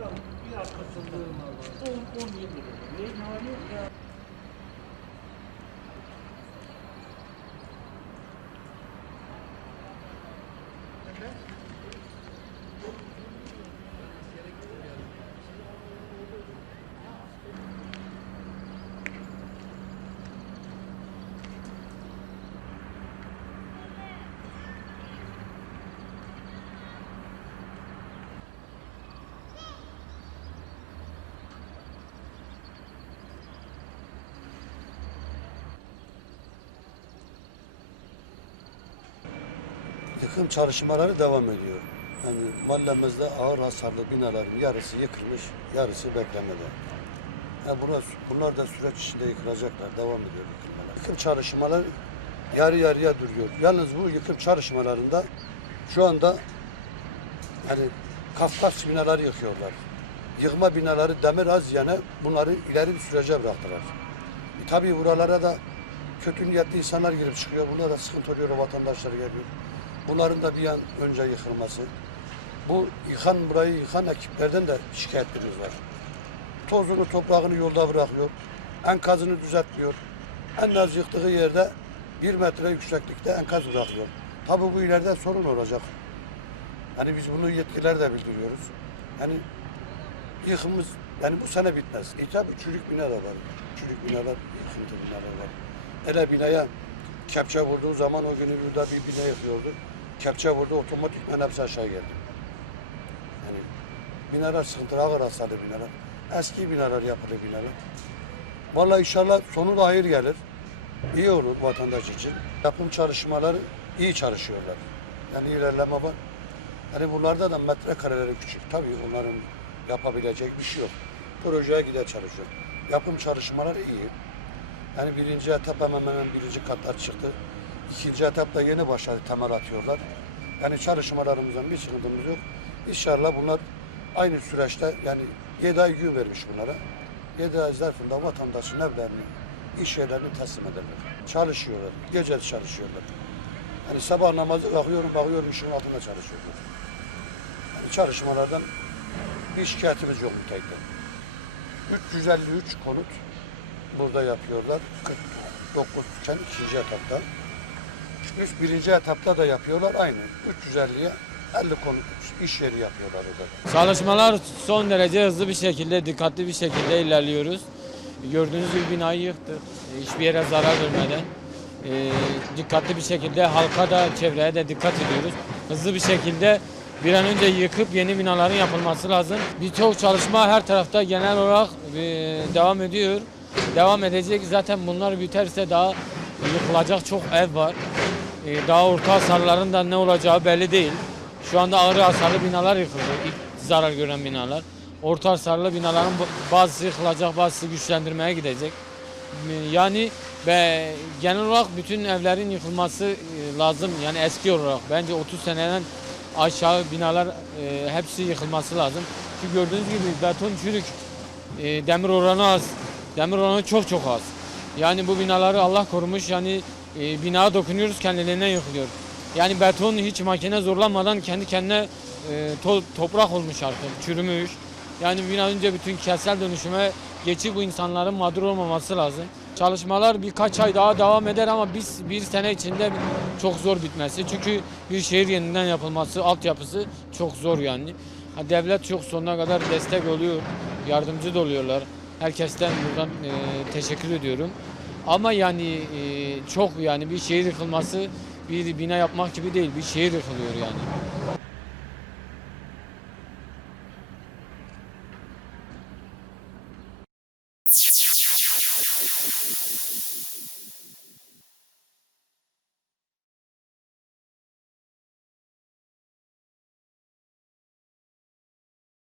bir hafta sındığım var. 10, 17 lira. Ne var ya? Yıkım çalışmaları devam ediyor. Yani mahallemizde ağır hasarlı binaların yarısı yıkılmış, yarısı beklemede. Yani bunlar, bunlar da süreç içinde yıkılacaklar, devam ediyor yıkılmalar. Yıkım çalışmaları yarı yarıya duruyor. Yalnız bu yıkım çalışmalarında şu anda yani Kafkas binaları yıkıyorlar. Yıkma binaları demir az yana bunları ileri bir sürece bıraktılar. E, tabii buralara da kötü niyetli insanlar girip çıkıyor. Bunda da sıkıntı oluyor, vatandaşlar geliyor. Bunların da bir an önce yıkılması. Bu yıkan burayı yıkan ekiplerden de şikayetlerimiz var. Tozunu, toprağını yolda bırakıyor. Enkazını düzeltmiyor. En az yıktığı yerde bir metre yükseklikte enkaz bırakıyor. Tabii bu ileride sorun olacak. Hani biz bunu yetkililere de bildiriyoruz. Yani yıkımımız yani bu sene bitmez. E tabii çürük bina da var. Çürük binalar, yıkıntı binalar var. Hele binaya kepçe vurduğu zaman o günü burada bir bina yıkıyordu. Kepçe vurdu otomatikman hepsi aşağı geldi. Yani binalar sıkıntılı, ağır hasarlı binalar. Eski binalar yapılı binalar. Vallahi inşallah sonu da hayır gelir. İyi olur vatandaş için. Yapım çalışmaları iyi çalışıyorlar. Yani ilerleme var. Hani bunlarda da metrekareleri küçük. Tabii onların yapabilecek bir şey yok. Projeye gider çalışıyor. Yapım çalışmaları iyi. Yani birinci etap hemen hemen birinci katlar çıktı. İkinci etapta yeni başladı temel atıyorlar. Yani çalışmalarımızdan bir sıkıntımız yok. İnşallah bunlar aynı süreçte yani 7 ay gün vermiş bunlara. 7 ay zarfında vatandaşın evlerini, iş yerlerini teslim ederler. Çalışıyorlar, gece çalışıyorlar. Yani sabah namazı kalkıyorum, bakıyorum işin altında çalışıyorlar. Yani çalışmalardan bir şikayetimiz yok müteahhitten. 353 konut burada yapıyorlar. 49 iken ikinci etapta. Üç birinci etapta da yapıyorlar aynı. 350'ye 50 konut iş yeri yapıyorlar orada. Çalışmalar son derece hızlı bir şekilde, dikkatli bir şekilde ilerliyoruz. Gördüğünüz gibi binayı yıktık. Hiçbir yere zarar vermeden. e, dikkatli bir şekilde halka da çevreye de dikkat ediyoruz. Hızlı bir şekilde bir an önce yıkıp yeni binaların yapılması lazım. Birçok çalışma her tarafta genel olarak e, devam ediyor. Devam edecek. Zaten bunlar biterse daha yıkılacak çok ev var. E, daha orta hasarların da ne olacağı belli değil. Şu anda ağır hasarlı binalar yıkıldı. İlk zarar gören binalar. Orta hasarlı binaların bazısı yıkılacak, bazısı güçlendirmeye gidecek. Yani ve genel olarak bütün evlerin yıkılması e, lazım. Yani eski olarak bence 30 seneden aşağı binalar e, hepsi yıkılması lazım. Çünkü gördüğünüz gibi beton çürük, e, demir oranı az. Demir oranı çok çok az. Yani bu binaları Allah korumuş. Yani e, binaya dokunuyoruz kendiliğinden yıkılıyor. Yani beton hiç makine zorlanmadan kendi kendine e, to- toprak olmuş artık, çürümüş. Yani bir an önce bütün kentsel dönüşüme geçip bu insanların mağdur olmaması lazım. Çalışmalar birkaç ay daha devam eder ama biz bir sene içinde çok zor bitmesi. Çünkü bir şehir yeniden yapılması, altyapısı çok zor yani. Devlet çok sonuna kadar destek oluyor, yardımcı da oluyorlar. Herkesten buradan e, teşekkür ediyorum. Ama yani e, çok yani bir şehir yıkılması bir bina yapmak gibi değil, bir şehir yıkılıyor yani.